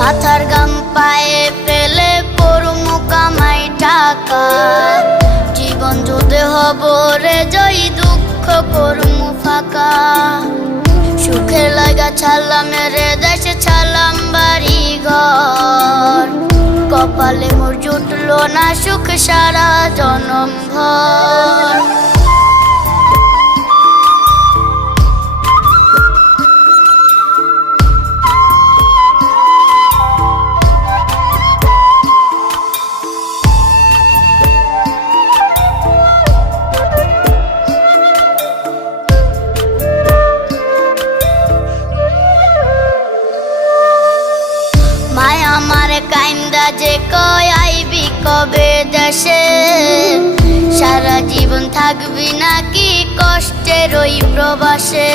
মাথার গাম পায়ে ফেলে পড়মু কামাই টাকা, জীবন যুদ্ধে হব রে জয়ী, দুঃখ করমু ফাঁকা। সুখের লাগা ছাড়লাম রে দেশে, ছাড়লাম বাড়ি ঘর, কপালে মোর জুটলো না সুখ সারা জনম ভর। মায় আমার কাইন্দা যে কয় আইবি কবে দেশে, সারা জীবন থাকবি নাকি কষ্টের ওই প্রবাসে।